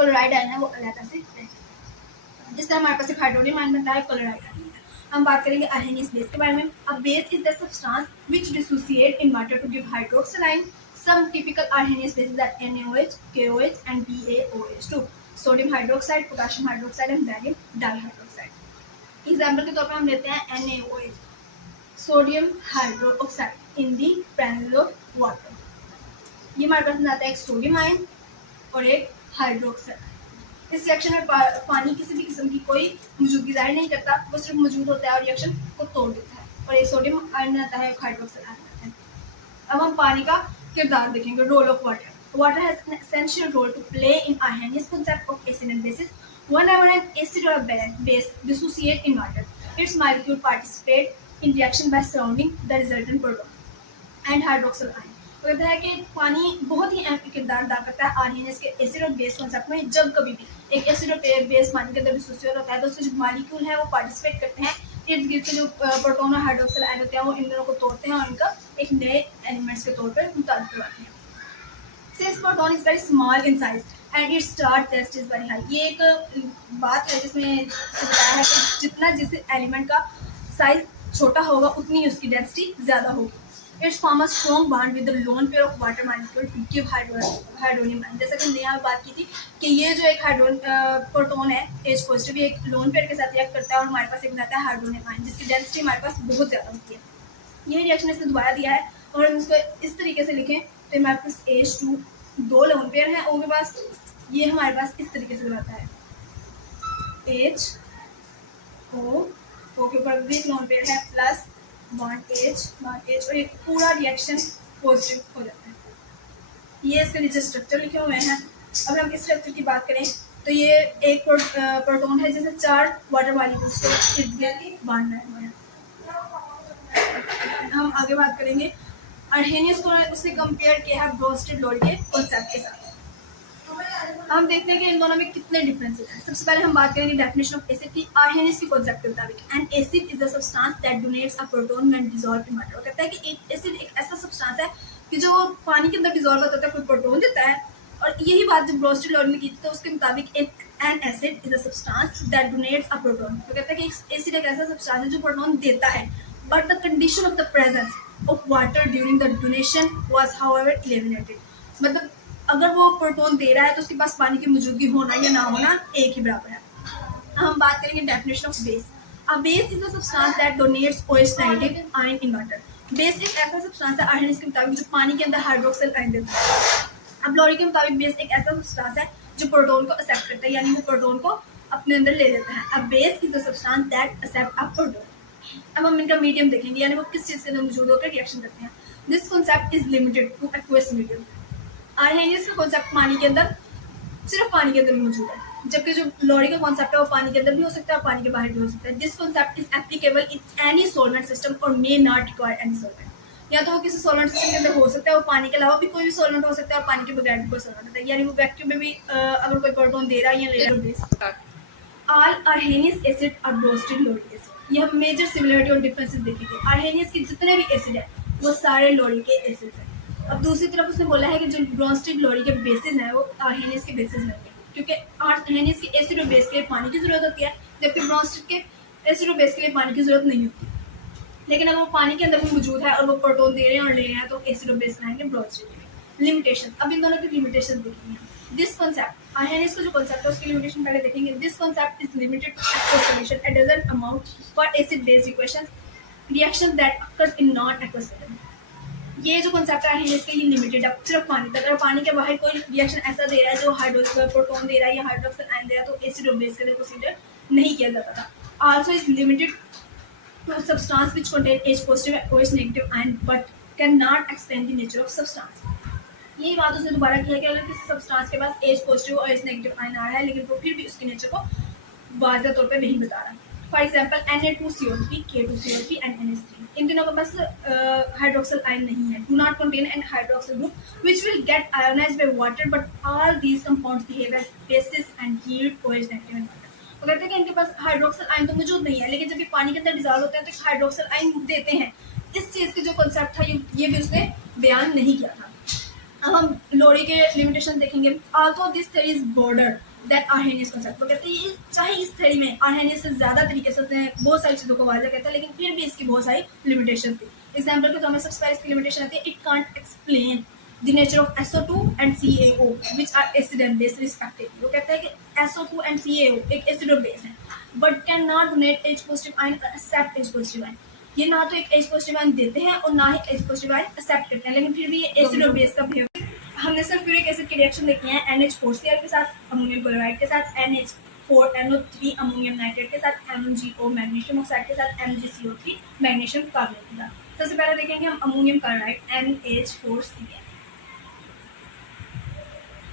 Chloride ion है वो अलग से रहेगा। जिस तरह हमारे पास एक हाइड्रोनियम आयन बनता है क्लोराइड आयन। हम बात करेंगे आर्सेनियस बेस के बारे में। A base is the substance which dissociate in water to give hydroxyl ion. Some typical Arrhenius bases are NaOH, KOH, and BaOH2. Sodium hydroxide, potassium hydroxide, and barium dihydroxide. Example के तौर पर हम लेते हैं NaOH, sodium hydroxide in the presence of water. ये हमारे पास आता है एक सोडियम आयन और एक हाइड्रोक्साइड। इस रिएक्शन में पानी किसी भी किस्म की कोई मौजूदगी जाहिर नहीं करता, वो सिर्फ मौजूद होता है और रिएक्शन को तोड़ देता है। और ये सोडियम आयन आता है, हाइड्रोक्साइड आयन आता है। अब हम पानी का किरदार देखेंगे, role of water. Water has an essential role to play in Arrhenius concept of acid and bases. Whenever an acid or a base dissociate in water, its molecule participate in reaction by surrounding the resultant proton and hydroxyl ion. तो कहता है कि पानी बहुत ही अहम किरदार अदा करता है Arrhenius के एसिड और बेस कॉन्सेप्ट में। जब कभी भी एक एसिड और बेस पानी के अंदर डिसोसिएट होता है तो उसके जो मॉलिक्यूल है वो पार्टिसिपेट करते हैं, इर्द गिर्द से जो प्रोटॉन और हाइड्रोक्सिल आयन होते हैं वो इन दोनों को तोड़ते हैं और इनका एक नए एलिमेंट्स के तौर पर मुताबिक करवाते हैं। Since proton is very small in size and its charge test is very high. ये एक बात है जिसमें बताया है कि जितना जिस एलिमेंट का साइज छोटा होगा उतनी उसकी डेंसिटी ज़्यादा होगी। It's form a strong bond with the lone pair of water molecule to give hydronium ion. जैसा कि हमने यहाँ बात की थी कि ये जो एक प्रोटॉन है H पॉजिटिव, ये एक लोन पेयर के साथ रिएक्ट करता है और हमारे पास एक बनाता है हाइड्रोनियम आयन जिसकी डेंसिटी हमारे पास बहुत ज़्यादा होती है। ये रिएक्शन इसने दोबारा दिया है और हम इसको इस तरीके से लिखें तो हमारे पास H2 दो लोन पेयर हैं, उनके पास ये हमारे पास इस तरीके से बनाता है O के ऊपर भी एक लोन पेयर है प्लस बॉन्ड H और एक पूरा रिएक्शन पॉजिटिव हो जाता है। ये इसके नीचे स्ट्रक्चर लिखे हुए हैं। अब हम इस स्ट्रक्चर की बात करें तो ये एक प्रोटॉन है जिसे 4 वाटर मॉलिक्यूल्स को इर्द गिर्द बांधना है। हम आगे बात करेंगे Arrhenius को उसने कंपेयर किया है ब्रोस्टेड लोरी के कॉन्सेप्ट के साथ। हम देखते हैं कि इन दोनों में कितने डिफरेंसेस हैं। सबसे पहले हम बात करेंगे डेफिनेशन ऑफ एसिड की Arrhenius की कॉन्सेप्ट के मुताबिक। An acid is the substance that donates a proton when dissolved in water. वो कहता है कि एक एसिड एक ऐसा सब्सटेंस है कि जो पानी के अंदर डिसॉल्व होता है, कोई प्रोटॉन देता है। और यही बात जब ब्रोस्टेड लोरी ने की थी तो उसके मुताबिक an acid is a substance that donates a proton. तो कहता है कि एसिड एक ऐसा सब्सटेंस है जो प्रोटॉन देता है, but the condition of the presence of water during the donation was however eliminated. मतलब अगर वो प्रोटॉन दे रहा है तो उसके पास पानी की मौजूदगी होना या ना होना एक ही बराबर है। हम बात करेंगे definition of base. A base is a substance that donates OH negative ion in water. Base एक ऐसा सब्सटेंस है Arrhenius के मुताबिक जो पानी के अंदर हाइड्रोक्सिल आयन देता है। अब लोरी के मुताबिक बेस एक ऐसा सब्सटेंस है जो प्रोटॉन को एक्सेप्ट करता है, यानी वो प्रोटॉन को अपने अंदर ले लेता है। A base is a substance that accept a proton. अब हम इनका मीडियम देखेंगे, यानी वो किस चीज़ के अंदर मौजूद होकर रिएक्शन करते हैं। This concept is limited two aqueous medium. Arrhenius का कॉन्सेप्ट पानी के अंदर, सिर्फ पानी के अंदर ही मौजूद है, जबकि जो लोरी का कॉन्सेप्ट है वो पानी के अंदर भी हो सकता है और पानी के बाहर भी हो सकता है। This concept is applicable in any solvent system और may not require any solvent. या तो वो किसी सॉल्वेंट सिस्टम के अंदर हो सकता है, वो पानी के अलावा भी कोई भी सॉल्वेंट हो सकता है और पानी के बगैर भी कोई सॉल्वेंट होता है, यानी वो वैक्यूम में भी अगर कोई प्रोटॉन दे रहा है या ले रहा है base. All Arrhenius acid are roasted Lowry acid. ये हम मेजर सिमिलरिटी और डिफरेंसेस देखेंगे। Arrhenius के जितने भी एसिड है वो सारे लोरी के एसिड हैं। अब दूसरी तरफ उसने बोला है कि जो ब्रोस्टेड लोरी के बेसिस हैं वो Arrhenius के बेसिस नहीं है, क्योंकि Arrhenius के एसिड और बेस के लिए पानी की जरूरत होती है, जबकि ब्रोस्टेड के एसिड और बेस के लिए पानी की जरूरत नहीं होती। लेकिन अगर वो पानी के अंदर भी मौजूद है और वो प्रोटॉन दे रहे हैं और ले रहे हैं तो एसिड और बेस बनाएंगे ब्रोस्टेड। लिमिटेशन, अब इन दोनों की लिमिटेशन देखेंगे। दिस कॉन्सेप्ट Arrhenius का जो कॉन्सेप्ट है उसकी लिमिटेशन पहले देखेंगे। This concept is limited to aqueous solution. It doesn't amount for acid base equation reaction that occurs in non aqueous medium. ये जो कॉन्सेप्ट है Arrhenius का ये लिमिटेड है सिर्फ पानी तक। अगर पानी के बाहर कोई रिएक्शन ऐसा दे रहा है जो हाइड्रोक्सिल प्रोटॉन दे रहा है या हाइड्रोक्सिल आयन दे रहा है तो एसिड और बेस के लिए कंसीडर नहीं किया जाता था। Also is limited to substance which contain H positive OH negative ion but cannot explain the nature of substance. यही बात उसने दोबारा किया कि अगर किसी सब्सटेंस के पास H पॉजिटिव और H नेगेटिव आयन आ रहा है लेकिन वो फिर भी उसके नेचर को वाज़ेह तौर पे नहीं बता रहा। For example Na2CO3, K2CO3 and NH3, इन तीनों के पास हाइड्रोक्सिल आयन नहीं है, do not contain an hydroxyl group which will get ionized by water, but all these compounds behave as bases and yield OH negative in water. वो कहते हैं कि इनके पास hydroxyl ion तो मौजूद नहीं है, लेकिन जब ये पानी के अंदर डिसॉल्व होते हैं तो हाइड्रोक्सिल आयन देते हैं। इस चीज़ की जो कॉन्सेप्ट था ये भी उसने बयान नहीं किया था। अब हम लोरी के लिमिटेशन देखेंगे। Also this there is border that Arrhenius concept. वो कहते हैं ये चाहे इस थ्योरी में आर्हेनियस से ज़्यादा तरीके से उसने बहुत सारी चीज़ों को वाजा कहता है, लेकिन फिर भी इसकी बहुत सारी लिमिटेशन थी। एग्जाम्पल के तौर में सबसे पहले इसकी लिमिटेशन आती है, it can't explain the nature of SO2 and CaO which are acid and base respectively. वो कहता है कि SO2 एंड CaO एक एसिड और बेस है, but can not donate H positive ion और एक्सेप्ट H पॉजिटिव आयन। ये ना तो एक H पॉजिटिव आयन देते हैं और ना ही H पॉजिटिव आयन एक्सेप्ट करते हैं, लेकिन फिर भी ये एसिड और बेस का बिहेवियर। हमने सल्फ्यूरिक एसिड की रिएक्शन देखी है NH4Cl के साथ, अमोनियम क्लोराइड के साथ, NH4NO3 अमोनियम नाइट्रेट के साथ, MgO मैग्नीशियम ऑक्साइड के साथ, MgCO3 मैग्नीशियम कार्बोनेट के साथ। सबसे पहले देखेंगे हम अमोनियम क्लोराइड NH4Cl।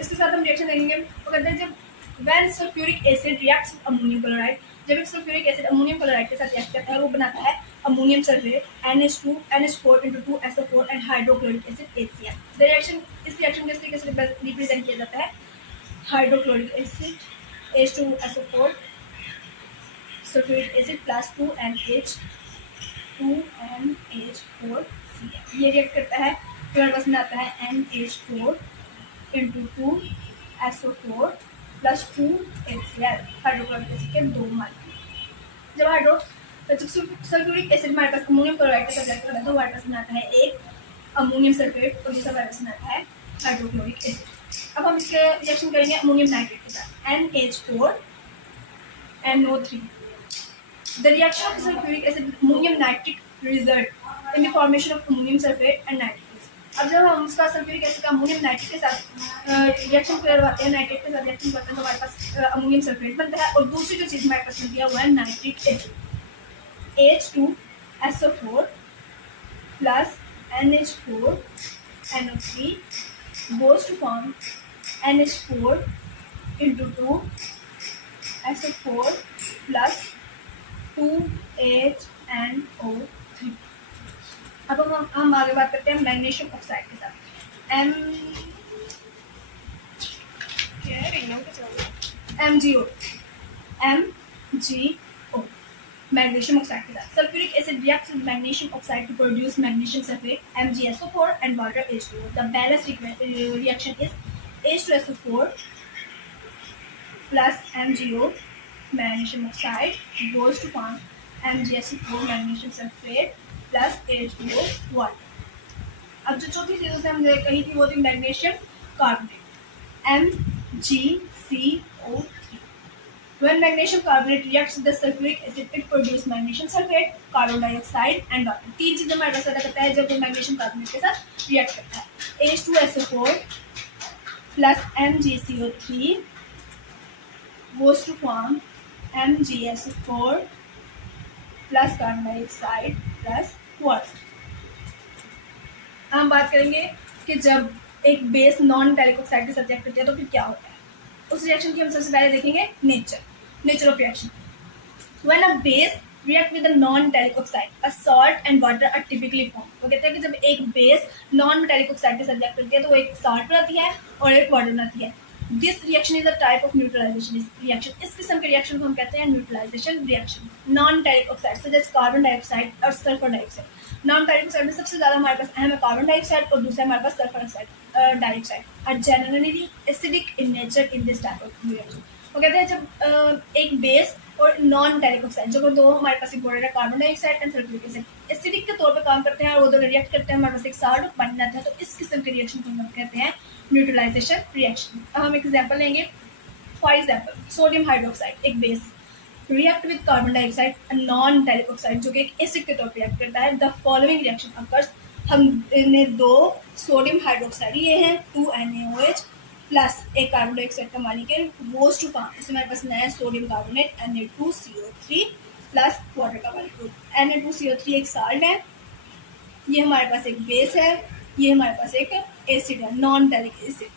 इसके साथ हम रिएक्शन देखेंगे। वो कहते हैं जब when sulphuric acid reacts with ammonium chloride, जब एक सल्फ्यूरिक एसिड अमोनियम क्लोराइड के साथ रिएक्ट करता है वो बनाता है ammonium sulphate NH2 NH4 into 2SO4 and hydrochloric acid HCl। The reaction, इस रिएक्शन को इस तरीके से रिप्रेजेंट किया जाता है, hydrochloric acid H2SO4 sulphuric acid plus 2NH4Cl। ये रिएक्ट करता है तो हमारे पास बनाता है NH4 into 2SO4 plus 2HCl, hydrochloric acid के 2 मॉलिक्यूल। जब सल्फ्यूरिक एसिड हमारे पास अमोनियम क्लोराइड के साथ रिएक्ट करता है तो हमारे पास बनाता है एक अमोनियम सल्फेट और दूसरा हमारे पास बनाता है हाइड्रोक्लोरिक एसिड। अब हम इसके रिएक्शन करेंगे अमोनियम नाइट्रेट के साथ NH4NO3। The reaction of sulfuric acid ammonium nitrate result in the formation of ammonium sulfate and nitric acid। अब जब हम उसका सल्फ्यूरिक एसिड का अमोनियम नाइट्रेट के साथ रिएक्शन करवाते हैं, नाइट्रेट के साथ रिएक्शन करते हैं तो हमारे पास अमोनियम सल्फेट बनता है, और दूसरी जो चीज़ हमारे पास बनती है वो है nitric acid H2SO4 plus NH4NO3 goes to form NH4 into 2SO4 plus 2HNO3। अब हम आगे बात करते हैं मैग्नीशियम ऑक्साइड के साथ MgO मैग्नीशियम ऑक्साइड के साथ। Sulphuric acid reacts with magnesium oxide to produce magnesium sulphate MgSO4 and water H2O। The balance reaction is H2SO4 plus MgO magnesium oxide goes to form MgSO4 magnesium sulfate plus H2O water। अब जो चौथी चीज़ उसे हमने कही थी वो थी magnesium carbonate MgCO3। When magnesium carbonate reacts with the sulfuric acid, it produces magnesium sulfate, carbon dioxide and water। तीन चीज़ें हमारे पास पैदा करता है जब वो मैग्नीशियम कार्बोनेट के साथ रिएक्ट करता है। H2SO4 plus MgCO3 goes to form MgSO4 plus carbon dioxide plus water। हम बात करेंगे कि जब एक बेस नॉन मेटालिक ऑक्साइड के साथ रिएक्ट करती है तो फिर क्या होता है। उस रिएक्शन की हम सबसे पहले देखेंगे nature of reaction. When a base react with a non metallic oxide, a salt and water are typically form. वो कहते हैं कि जब एक बेस नॉन मेटालिक ऑक्साइड के साथ रिएक्ट करती है तो वो एक सॉल्ट बनाती है और एक वाटर बनाती है। This reaction is a type of neutralisation reaction. इस किस्म के रिएक्शन को हम कहते हैं neutralisation reaction. Non metallic oxide such as carbon dioxide और sulphur dioxide. Non metallic oxide में सबसे ज़्यादा हमारे पास अहम है कार्बन डाइऑक्साइड और दूसरा हमारे पास sulphur dioxide are generally acidic in nature in this type of reaction. वो कहते हैं जब एक बेस और नॉन मेटालिक ऑक्साइड जो दो हमारे पास इंपॉर्टेंट है carbon dioxide and sulphuric acid acidic के तौर पर काम करते हैं और वो दोनों रिएक्ट करते हैं, हमारे पास एक सॉल्ट बन जाता है, तो इस किस्म के रिएक्शन को हम कहते हैं न्यूट्रलाइजेशन रिएक्शन। अब हम एग्जाम्पल लेंगे। फॉर एग्जाम्पल सोडियम हाइड्रोक्साइड एक base react with carbon dioxide non metallic oxide जो कि एक एसिड के तौर पर रिएक्ट करता है। The following reaction occurs. हमने दो सोडियम हाइड्रोक्साइड लिए हैं 2NaOH प्लस एक कार्बन डाइऑक्साइड का मॉलिक्यूल गोज टू फॉर्म। इसमें हमारे पास नया sodium carbonate Na2CO3 plus water का मॉलिक्यूल। Na2CO3 एक साल्ट है, ये हमारे पास एक बेस है, ये हमारे पास एक एसिड है नॉन मेटालिक एसिड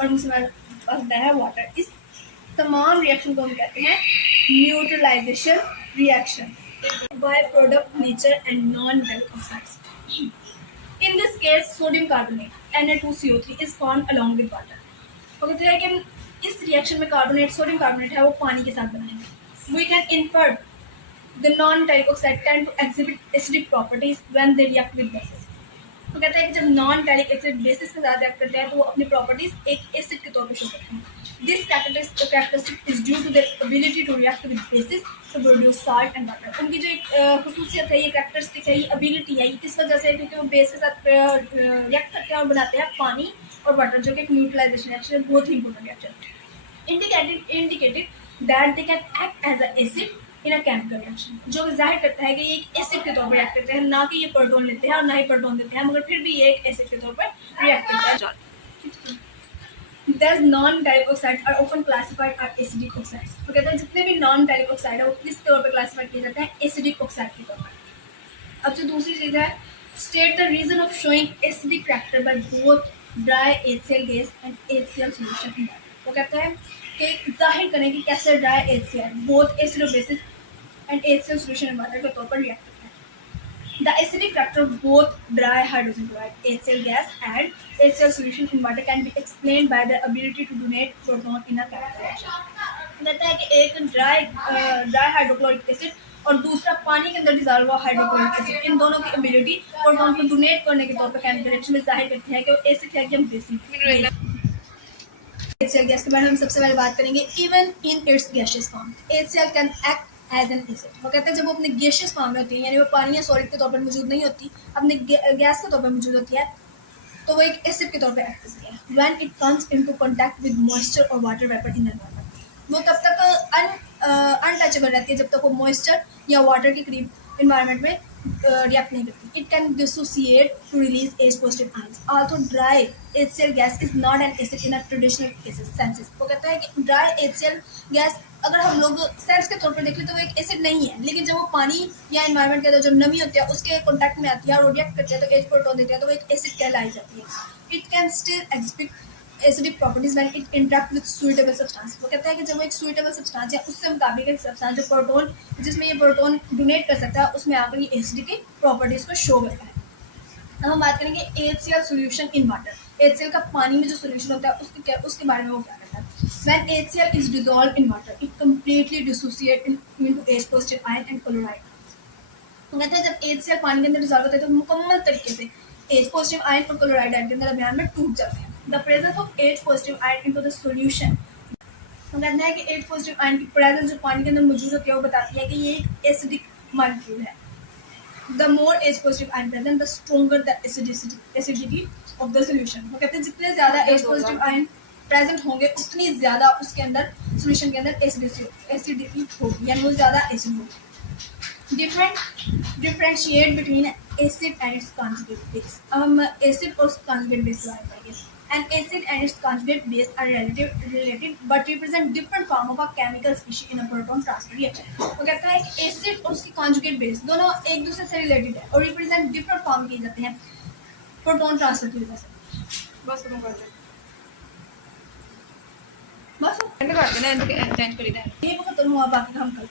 और हमारे पास है वाटर। इस तमाम रिएक्शन को हम कहते हैं neutralisation reaction. By product nature and non metallic oxides. In this case, sodium carbonate Na2CO3 is formed along with water। वो कहते हैं कि इस रिएक्शन में सोडियम कार्बोनेट है वो पानी के साथ बना है। We can infer the non-metallic oxide tend to exhibit acidic properties when they react with bases। तो कहता है कि जब नॉन टैलिक एसिड बेसिस के साथ रिएक्ट करते हैं तो वो अपनी प्रॉपर्टीज एक एसिड के तौर पे शो करते हैं। This characteristic is due to their ability to react with bases to produce salt and water. उनकी जो एक खसूसियत है, ये कैरेक्टरिस्टिक है, ये एबिलिटी है, ये किस वजह से है? क्योंकि वो बेस के साथ रिएक्ट करते हैं और बनाते हैं पानी और वाटर, जो कि एक न्यूट्रलाइजेशन रिएक्शन है, बहुत ही important reaction. Indicated that they can act as a acid in a chemical reaction, जो जाहिर करता है कि ये एक एसिड के तौर पर रिएक्ट करते हैं, ना कि ये प्रोटॉन लेते हैं और ना ही प्रोटॉन देते हैं, मगर फिर भी ये एक एसिड के तौर पर रिएक्ट करते हैं। Thus non-metallic oxides are often classified as acidic oxides। तो कहते हैं जितने भी non-metallic oxide है वो किस तौर पर क्लासिफाइड किए जाते हैं? एसिडिक ऑक्साइड के तौर पर। अब जो दूसरी चीज़ है, state the reason of showing acidic character by both dry HCl gas and HCl solution in water। वो कहता है कि जाहिर करें कि कैसे dry HCl both acid or basis and HCl solution in water के तौर पर रिएक्ट करता है। The acidic character of both dry hydrogen chloride HCl gas and HCl solution in water can be explained by their ability to donate proton in a chemical reaction। कहता है कि एक dry hydrochloric acid और दूसरा पानी के अंदर dissolve हुआ हाइड्रोक्लोरिक एसिड, इन दोनों की एबिलिटी प्रोटॉन को डोनेट करने के तौर पर केमिकल रिएक्शन में जाहिर करती है कि वो एसिड है कि हम बेसिक। HCl गैस के बारे में हम सबसे पहले बात करेंगे। Even in its gaseous form HCl can act as an acid. वो कहते हैं जब वो अपने गैसियस फॉर्म में होती है, यानी वो पानी या सॉलिड के तौर पर मौजूद नहीं होती, अपने गैस के तौर पर मौजूद होती है, तो वो एक एसिड के तौर पर एक्ट करती है। When it comes into contact with moisture और वाटर वेपर इन एनवायरनमेंट, वो तब तक अनटचेबल रहती है जब तक वो मॉइस्चर या वाटर के करीब इन्वायरमेंट में रिएक्ट नहीं करती। It can dissociate to release H positive ions. Also dry HCl gas is not an acid in a traditional senses. वो कहता है कि ड्राई HCl गैस अगर हम लोग सेंस के तौर पर देख लें तो वो एक एसिड नहीं है, लेकिन जब वो पानी या इन्वायरमेंट के अंदर जो नमी होती है उसके कॉन्टैक्ट में आती है और रिएक्ट करती है तो H प्रोटॉन देती है, तो वो एक एसिड कहलाई जाती है। It can still exhibit acidic properties when it interact with suitable substance. वो कहता है कि जब वो एक सुइटेबल सब्सटेंस या उससे मुताबिक एक सब्सटेंस जो प्रोटॉन जिसमें ये प्रोटॉन डोनेट कर सकता है उसमें आकर ये एसिडिक की प्रॉपर्टीज को शो करता है। अब हम बात करेंगे HCl solution in water. HCl का पानी में जो सॉल्यूशन होता है उसके बारे में वो क्या करता है? When HCl is dissolved in water, it completely dissociates into H positive ion and chloride ions। वो कहते हैं जब HCl पानी के अंदर डिसॉल्व होता है तो मुकम्मल तरीके से H positive ion और क्लोराइड आयन के अंदर अभियान में टूट जाते हैं। The presence of H positive ion into the solution, वो कहते हैं कि H positive ion की प्रेजेंस जो पानी के अंदर मौजूद होती है वो बताती है कि ये एक एसिडिक मॉलिक्यूल है। The more H positive ion present, the stronger the acidity of the solution। वो कहते हैं जितने ज़्यादा H positive ion प्रेजेंट होंगे उतनी ज़्यादा उसके अंदर सोल्यूशन के अंदर एसिडिटी होगी, यानी वो ज़्यादा एसिड होगी। Differentiate between acid and it's conjugate base. अब हम एसिड और कॉन्जुगेट बेस के बारे में पढ़ेंगे। An acid and its conjugate base are related but represent different form of a chemical species in a proton transfer reaction। वो कहता है कि एसिड और उसकी conjugate base दोनों एक दूसरे से रिलेटेड है और रिप्रेजेंट डिफरेंट फॉर्म किए जाते हैं प्रोटॉन ट्रांसफर की वजह से। बस खत्म कर दे, बस एंड कर देना, एंड कर देना, ये खत्म हुआ, बाकी हम कल